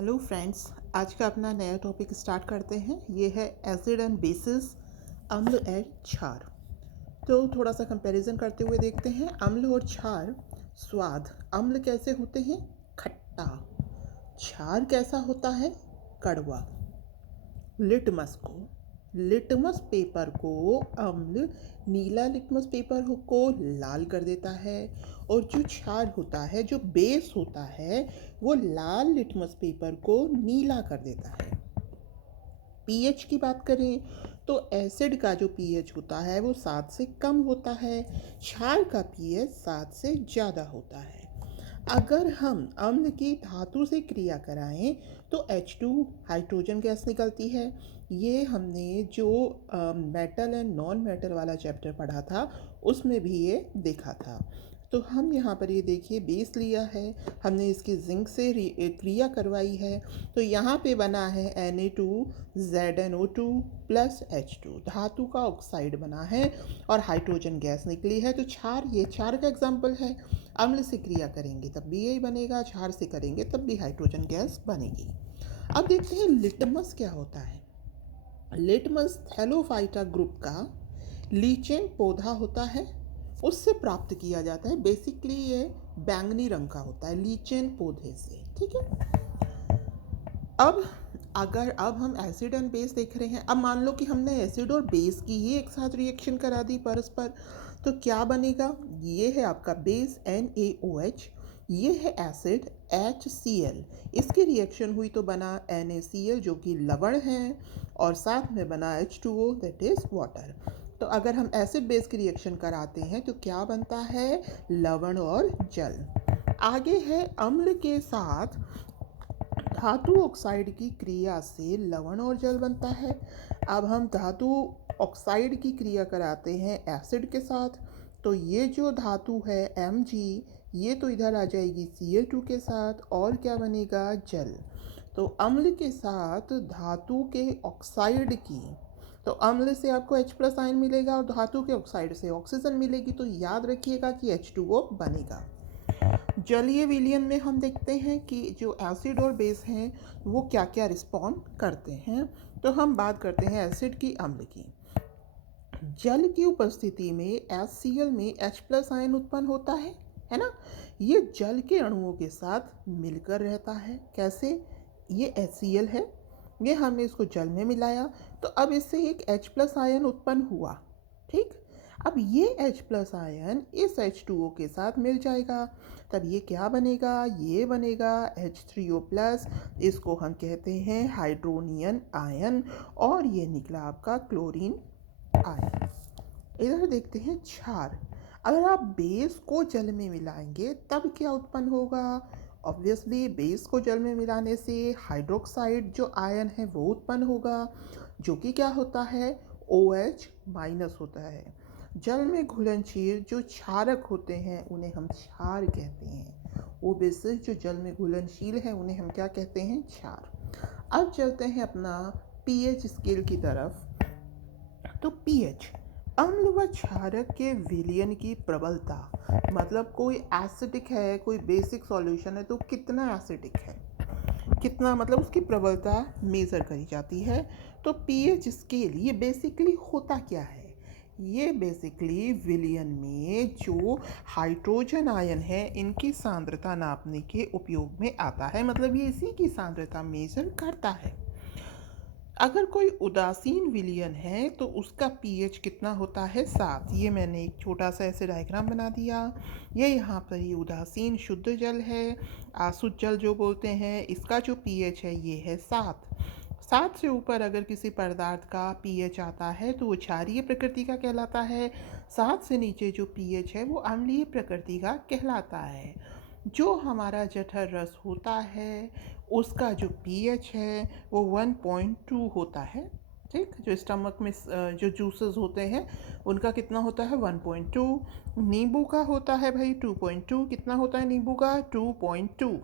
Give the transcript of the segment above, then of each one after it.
Hello friends, आज का अपना नया टॉपिक स्टार्ट करते हैं। ये है एसिड एंड बेसिस, अम्ल एंड क्षार। तो थोड़ा सा कंपैरिजन करते हुए देखते हैं अम्ल और क्षार। स्वाद, अम्ल कैसे होते हैं? खट्टा। क्षार कैसा होता है? कड़वा। लिटमस पेपर को अम्ल नीला लिटमस पेपर को लाल कर देता है, और जो क्षार होता है, जो बेस होता है, वो लाल लिटमस पेपर को नीला कर देता है। पीएच की बात करें तो एसिड का जो पीएच होता है वो 7 से कम होता है, क्षार का पीएच 7 से ज़्यादा होता है। अगर हम अम्ल की धातु से क्रिया कराएं तो H2 हाइड्रोजन गैस निकलती है। ये हमने जो मेटल एंड नॉन मेटल वाला चैप्टर पढ़ा था उसमें भी ये देखा था। तो हम यहाँ पर ये देखिए बेस लिया है, हमने इसकी जिंक से क्रिया करवाई है, तो यहाँ पे बना है Na2ZnO2 प्लस H2, धातु का ऑक्साइड बना है और हाइड्रोजन गैस निकली है। तो क्षार, ये क्षार का एग्जाम्पल है। अम्ल से क्रिया करेंगे तब भी यही बनेगा, क्षार से करेंगे तब भी हाइड्रोजन गैस बनेगी। अब देखते हैं लिटमस क्या होता है। लिटमस थैलोफाइटा ग्रुप का लीचेन पौधा होता है, उससे प्राप्त किया जाता है। बेसिकली ये बैंगनी रंग का होता है लीचेन पौधे से, ठीक है। अब हम एसिड एंड बेस देख रहे हैं। अब मान लो कि हमने एसिड और बेस की ही एक साथ रिएक्शन करा दी परस्पर, तो क्या बनेगा? ये है आपका बेस NaOH, ये है एसिड HCl, इसकी रिएक्शन हुई तो बना NaCl जो कि लवण है, और साथ में बना H2O दैट इज वाटर। तो अगर हम एसिड बेस की रिएक्शन कराते हैं तो क्या बनता है? लवण और जल। आगे है अम्ल के साथ धातु ऑक्साइड की क्रिया से लवण और जल बनता है। अब हम धातु ऑक्साइड की क्रिया कराते हैं एसिड के साथ, तो ये जो धातु है Mg, ये तो इधर आ जाएगी Cl2 के साथ, और क्या बनेगा? जल। तो अम्ल के साथ धातु के ऑक्साइड की, तो अम्ल से आपको H प्लस आयन मिलेगा और धातु के ऑक्साइड से ऑक्सीजन मिलेगी, तो याद रखिएगा कि H2O बनेगा। जलीय विलयन में हम देखते हैं कि जो एसिड और बेस हैं वो क्या क्या रिस्पॉन्ड करते हैं। तो हम बात करते हैं एसिड की, अम्ल की। जल की उपस्थिति में HCl में H प्लस आयन उत्पन्न होता है ना। ये जल के अणुओं के साथ मिलकर रहता है। कैसे? ये HCl है, ये हमने इसको जल में मिलाया, तो अब इससे एक H प्लस आयन उत्पन्न हुआ, ठीक। अब ये H प्लस आयन इस H2O के साथ मिल जाएगा, तब ये क्या बनेगा? ये बनेगा H3O प्लस, इसको हम कहते हैं हाइड्रोनियन आयन, और ये निकला आपका क्लोरीन आयन। इधर देखते हैं क्षार। अगर आप बेस को जल में मिलाएंगे तब क्या उत्पन्न होगा? ऑब्वियसली बेस को जल में मिलाने से हाइड्रोक्साइड जो आयन है वो उत्पन्न होगा, जो कि क्या होता है? OH माइनस होता है। जल में घुलनशील जो क्षारक होते हैं उन्हें हम क्षार कहते हैं। वो बेसिस जो जल में घुलनशील है उन्हें हम क्या कहते हैं? क्षार। अब चलते हैं अपना पीएच स्केल की तरफ। तो पीएच, अम्ल व क्षारक के विलयन की प्रबलता, मतलब कोई एसिडिक है, कोई बेसिक सॉल्यूशन है, तो कितना एसिडिक है, कितना, मतलब उसकी प्रबलता मेज़र करी जाती है। तो पीएच स्केल ये बेसिकली होता क्या है? ये बेसिकली विलयन में जो हाइड्रोजन आयन है इनकी सांद्रता नापने के उपयोग में आता है, मतलब ये इसी की सांद्रता मेज़र करता है। अगर कोई उदासीन विलयन है तो उसका पीएच कितना होता है? 7। ये मैंने एक छोटा सा ऐसे डायग्राम बना दिया। ये यहाँ पर ये उदासीन शुद्ध जल है, आसुत जल जो बोलते हैं, इसका जो पीएच है ये है 7। 7 से ऊपर अगर किसी पदार्थ का पीएच आता है तो वो क्षारीय प्रकृति का कहलाता है। 7 से नीचे जो पीएच है वो अम्लीय प्रकृति का कहलाता है। जो हमारा जठर रस होता है उसका जो पीएच है वो 1.2 होता है, ठीक। जो स्टमक में जो जूसेस होते हैं उनका कितना होता है? 1.2। नींबू का होता है भाई 2.2। कितना होता है नींबू का? 2.2।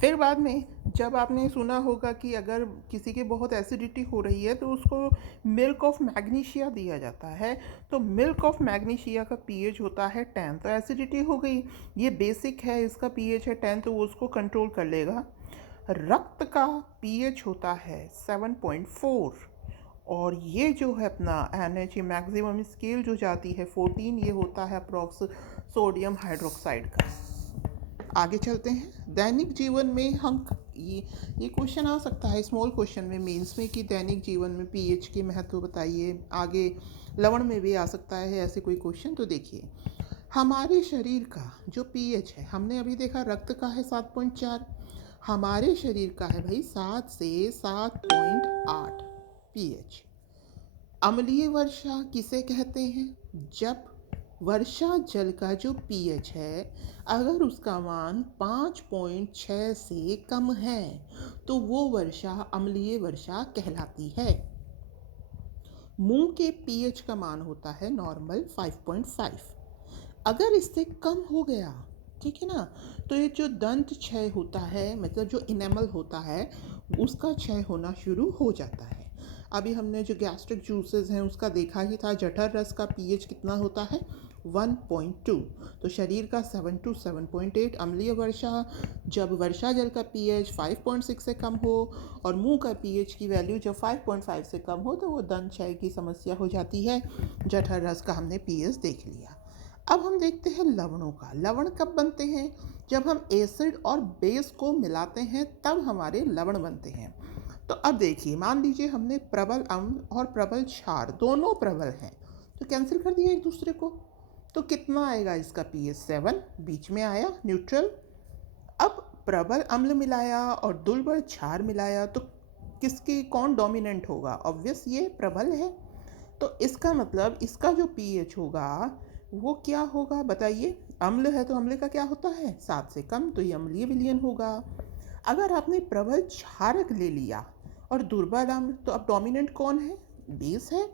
फिर बाद में जब आपने सुना होगा कि अगर किसी की बहुत एसिडिटी हो रही है तो उसको मिल्क ऑफ मैग्नीशिया दिया जाता है, तो मिल्क ऑफ मैग्नीशिया का पीएच होता है 10। तो एसिडिटी हो गई, ये बेसिक है, इसका पीएच है 10, तो वो उसको कंट्रोल कर लेगा। रक्त का पीएच होता है 7.4 और ये जो है अपना NH मैक्सिमम स्केल जो जाती है 14, ये होता है अप्रॉक्स सोडियम हाइड्रोक्साइड का। आगे चलते हैं। दैनिक जीवन में हम ये क्वेश्चन आ सकता है स्मॉल क्वेश्चन में मेंस में कि दैनिक जीवन में पीएच के महत्व बताइए। आगे लवण में भी आ सकता है ऐसे कोई क्वेश्चन। तो देखिए, हमारे शरीर का जो पीएच है, हमने अभी देखा रक्त का है 7.4, हमारे शरीर का है भाई 7 से 7.8 पीएच। अम्लीय वर्षा किसे कहते हैं? जब वर्षा जल का जो पीएच है अगर उसका मान 5.6 से कम है तो वो वर्षा अम्लीय वर्षा कहलाती है। मुंह के पीएच का मान होता है नॉर्मल 5.5। अगर इससे कम हो गया, ठीक है ना, तो ये जो दंत क्षय होता है, मतलब जो इनेमल होता है उसका क्षय होना शुरू हो जाता है। अभी हमने जो गैस्ट्रिक जूसेस हैं उसका देखा ही था, जठर रस का पीएच कितना होता है 1.2, तो शरीर का 7 to 7.8। अम्लीय वर्षा जब वर्षा जल का पीएच 5.6 से कम हो और मुंह का पीएच की वैल्यू जब 5.5 से कम हो तो वो दंत क्षय की समस्या हो जाती है। जठर रस का हमने पीएच देख लिया। अब हम देखते हैं लवणों का। लवण कब बनते हैं? जब हम एसिड और बेस को मिलाते हैं तब हमारे लवण बनते हैं। तो अब देखिए, मान लीजिए हमने प्रबल अम्ल और प्रबल क्षार दोनों प्रबल हैं, तो कैंसिल कर दिया एक दूसरे को, तो कितना आएगा इसका पीएच 7, बीच में आया न्यूट्रल। अब प्रबल अम्ल मिलाया और दुर्बल क्षार मिलाया तो किसकी कौन डोमिनेंट होगा? ऑब्वियस ये प्रबल है। तो इसका मतलब इसका जो पीएच होगा वो क्या होगा बताइए? अम्ल है तो अम्ल का क्या होता है 7 से कम, तो ये अम्लीय विलयन होगा। अगर आपने प्रबल क्षारक ले लिया और दुर्बल अम्ल, तो अब डोमिनेंट कौन है? बेस है।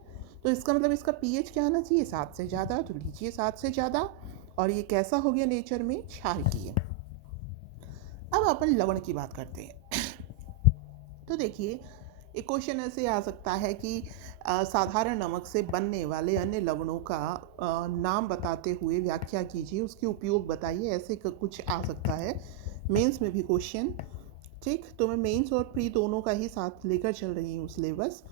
तो इसका मतलब इसका पीएच क्या आना चाहिए 7 से ज़्यादा, तो लीजिए 7 से ज़्यादा। और ये कैसा हो गया नेचर में? क्षारकीय। अब अपन लवण की बात करते हैं। तो देखिए, एक क्वेश्चन ऐसे आ सकता है कि साधारण नमक से बनने वाले अन्य लवणों का नाम बताते हुए व्याख्या कीजिए, उसके उपयोग बताइए, ऐसे कुछ आ सकता है मेंस में भी क्वेश्चन। ठीक, तो मैं मेंस और प्री दोनों का ही साथ लेकर चल रही हूँ सिलेबस।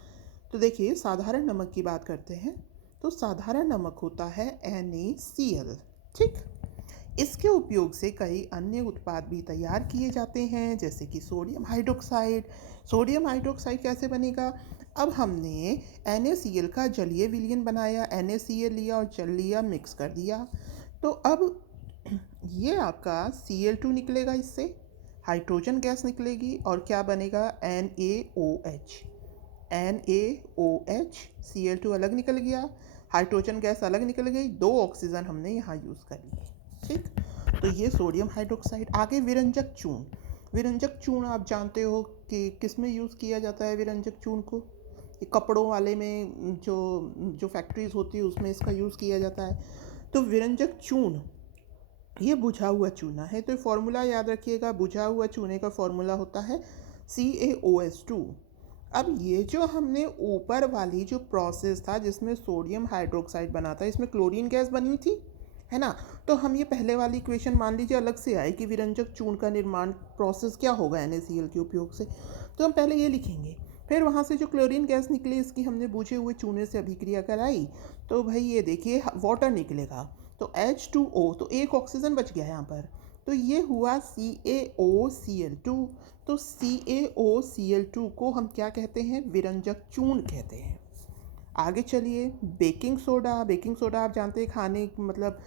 तो देखिए, साधारण नमक की बात करते हैं। तो साधारण नमक होता है NaCl। ठीक, इसके उपयोग से कई अन्य उत्पाद भी तैयार किए जाते हैं, जैसे कि सोडियम हाइड्रोक्साइड। सोडियम हाइड्रोक्साइड कैसे बनेगा? अब हमने NaCl का जलीय विलयन बनाया, NaCl लिया और जल लिया, मिक्स कर दिया, तो अब ये आपका Cl2 निकलेगा, इससे हाइड्रोजन गैस निकलेगी और क्या बनेगा? NaOH। NaOH, Cl2 अलग निकल गया, हाइड्रोजन गैस अलग निकल गई, 2 ऑक्सीजन हमने यहाँ यूज़ कर लिए। ठीक, तो ये सोडियम हाइड्रोक्साइड। आगे विरंजक चूर्ण। विरंजक चूर्ण आप जानते हो कि किस में यूज़ किया जाता है विरंजक चूर्ण को? कपड़ों वाले में जो जो फैक्ट्रीज होती है उसमें इसका यूज़ किया जाता है। तो विरंजक चूर्ण ये बुझा हुआ चूना है, तो फॉर्मूला याद रखिएगा, बुझा हुआ चूने का फॉर्मूला होता है CaOH2। अब ये जो हमने ऊपर वाली जो प्रोसेस था जिसमें सोडियम हाइड्रोक्साइड बना था, इसमें क्लोरीन गैस बनी थी, है ना, तो हम ये पहले वाली इक्वेशन मान लीजिए अलग से आए कि विरंजक चूर्ण का निर्माण प्रोसेस क्या होगा NaCl के उपयोग से, तो हम पहले ये लिखेंगे। फिर वहाँ से जो क्लोरीन गैस निकली इसकी हमने बुझे हुए चूने से अभिक्रिया कराई, तो भाई ये देखिए वाटर निकलेगा, तो H2O, तो एक ऑक्सीजन बच गया यहाँ पर, तो ये हुआ CaOCl2। तो CaOCl2 को हम क्या कहते हैं? विरंजक चूर्ण कहते हैं। आगे चलिए, बेकिंग सोडा। बेकिंग सोडा आप जानते हैं खाने मतलब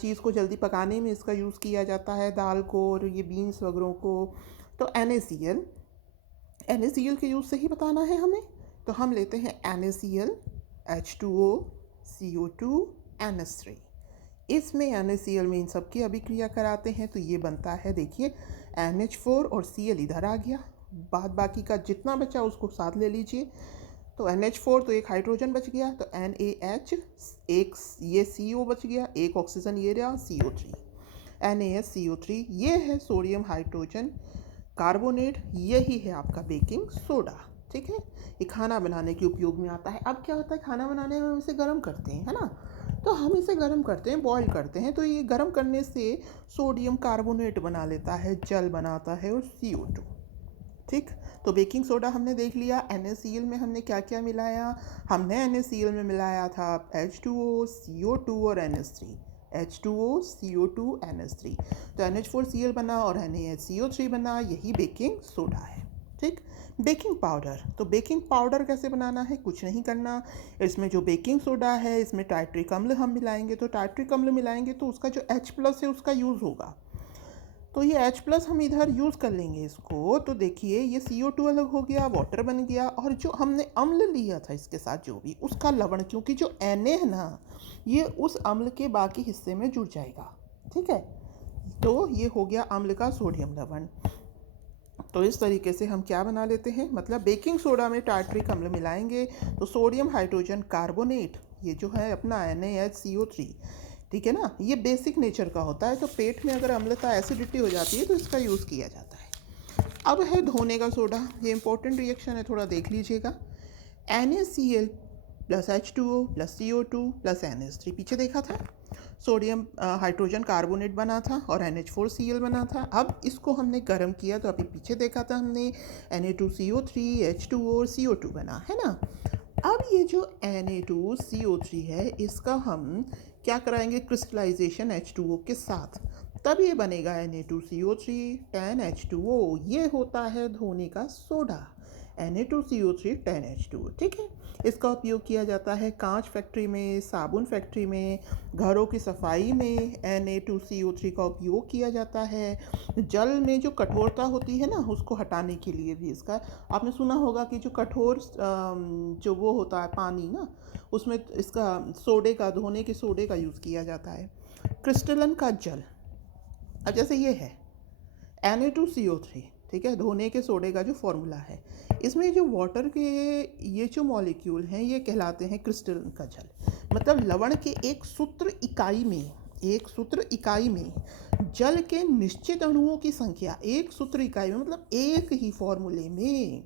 चीज़ को जल्दी पकाने में इसका यूज़ किया जाता है, दाल को और ये बीन्स वगैरह को। तो NaCl, NaCl के यूज़ से ही बताना है हमें, तो हम लेते हैं NaCl, H2O, CO2, NH3। इसमें NaCl में इन सब की अभिक्रिया कराते हैं, तो ये बनता है, देखिए NH4 और Cl इधर आ गया, बाद बाकी का जितना बचा उसको साथ ले लीजिए। तो NH4 तो एक हाइड्रोजन बच गया, तो NaH, एक ये CO बच गया, एक ऑक्सीजन ये रहा CO3, NaSCO3। ये है सोडियम हाइड्रोजन कार्बोनेट, यही है आपका बेकिंग सोडा। ठीक है, ये खाना बनाने के उपयोग में आता है। अब क्या होता है, खाना बनाने में हम इसे गर्म करते हैं, है ना, तो हम इसे गर्म करते हैं, बॉईल करते हैं, तो ये गर्म करने से सोडियम कार्बोनेट बना लेता है, जल बनाता है और CO2। ठीक। तो बेकिंग सोडा हमने देख लिया। NaCl में हमने क्या क्या मिलाया? हमने NaCl में मिलाया था H2O, CO2 और NH3। H2O, CO2, NH3। तो NH4Cl बना और NaHCO3 बना, यही बेकिंग सोडा है। ठीक। बेकिंग पाउडर, तो बेकिंग पाउडर कैसे बनाना है? कुछ नहीं करना। इसमें जो बेकिंग सोडा है इसमें टाइट्रिक अम्ल हम मिलाएंगे, तो टाइट्रिक अम्ल मिलाएंगे तो उसका जो H+ है उसका यूज़ होगा। तो ये H+ हम इधर यूज़ कर लेंगे इसको। तो देखिए ये CO2 अलग हो गया, वाटर बन गया, और जो हमने अम्ल लिया था इसके साथ जो भी उसका लवण, क्योंकि जो Na है ना ये उस अम्ल के बाकी हिस्से में जुड़ जाएगा। ठीक है, तो ये हो गया अम्ल का सोडियम लवण। तो इस तरीके से हम क्या बना लेते हैं, मतलब बेकिंग सोडा में टार्टरिक अम्ल मिलाएंगे तो सोडियम हाइड्रोजन कार्बोनेट, ये जो है अपना NaHCO3, ठीक है ना, ये बेसिक नेचर का होता है। तो पेट में अगर अम्लता एसिडिटी हो जाती है तो इसका यूज़ किया जाता है। अब है धोने का सोडा, ये इंपॉर्टेंट रिएक्शन है, थोड़ा देख लीजिएगा। NaCl plus H2O plus CO2 plus NH3, पीछे देखा था सोडियम हाइड्रोजन कार्बोनेट बना था और NH4Cl बना था। अब इसको हमने गर्म किया तो अभी पीछे देखा था हमने Na2CO3, H2O और CO2 बना, है ना। अब ये जो Na2CO3 है इसका हम क्या कराएंगे, क्रिस्टलाइजेशन H2O के साथ, तब ये बनेगा Na2CO3 10H2O। ये होता है धोने का सोडा, Na2CO3 10H2O। ठीक है, इसका उपयोग किया जाता है कांच फैक्ट्री में, साबुन फैक्ट्री में, घरों की सफाई में Na2CO3 का उपयोग किया जाता है। जल में जो कठोरता होती है ना उसको हटाने के लिए भी इसका, आपने सुना होगा कि जो कठोर जो वो होता है पानी ना, उसमें इसका सोडे का, धोने के सोडे का यूज़ किया जाता है। क्रिस्टलन का जल, अब जैसे ये है Na2CO3, ठीक है, धोने के सोडे का जो फॉर्मूला है, इसमें जो वाटर के ये जो मॉलिक्यूल हैं ये कहलाते हैं क्रिस्टलन का जल। मतलब लवण के एक सूत्र इकाई में जल के निश्चित अणुओं की संख्या, एक सूत्र इकाई में मतलब एक ही फॉर्मूले में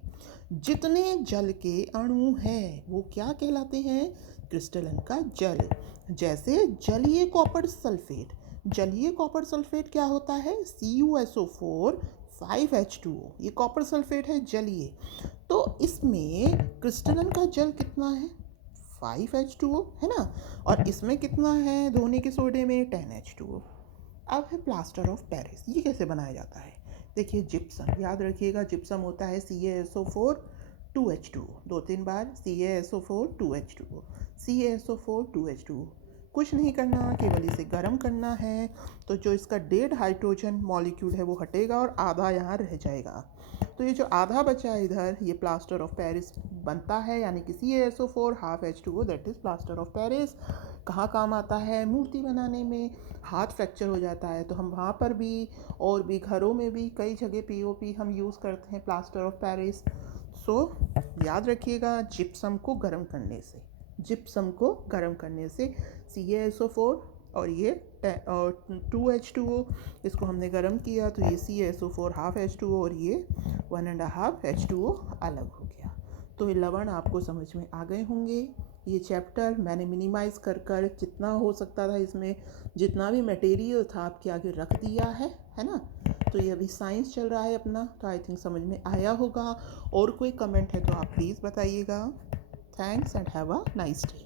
जितने जल के अणु हैं वो क्या कहलाते हैं, क्रिस्टलन का जल। जैसे जलीय कॉपर सल्फेट, जलीय कॉपर सल्फेट क्या होता है, CuSO4 5H2O, ये कॉपर सल्फेट है जलीय। तो इसमें क्रिस्टलन का जल कितना है, 5H2O, है ना, और इसमें कितना है धोने के सोडे में, 10H2O। अब है प्लास्टर ऑफ पेरिस, ये कैसे बनाया जाता है, देखिए जिप्सम, याद रखिएगा जिप्सम होता है CaSO4 2H2O, 2-3 बार CaSO4 2H2O, CaSO4 2H2O। कुछ नहीं करना, केवल इसे गर्म करना है, तो जो इसका डेड हाइड्रोजन मॉलिक्यूल है वो हटेगा और आधा यहाँ रह जाएगा। तो ये जो आधा बचा है इधर, ये प्लास्टर ऑफ पेरिस बनता है, यानी कि CaSO4 half H2O, that is plaster of Paris. कहाँ काम आता है, मूर्ति बनाने में, हाथ फ्रैक्चर हो जाता है तो हम वहाँ पर भी, और भी घरों में भी कई जगह POP हम यूज़ करते हैं प्लास्टर ऑफ पेरिस। सो याद रखिएगा जिप्सम को गर्म करने से, जिप्सम को गर्म करने से CaSO4 और ये 2H2O, इसको हमने गर्म किया तो ये CaSO4 हाफ H2O और ये 1.5 H2O अलग हो गया। तो ये लवण आपको समझ में आ गए होंगे। ये चैप्टर मैंने मिनिमाइज़ कर जितना हो सकता था इसमें, जितना भी मटेरियल था आपके आगे रख दिया है ना। तो ये अभी साइंस चल रहा है अपना, तो आई थिंक समझ में आया होगा। और कोई कमेंट है तो आप प्लीज़ बताइएगा। Thanks and have a nice day.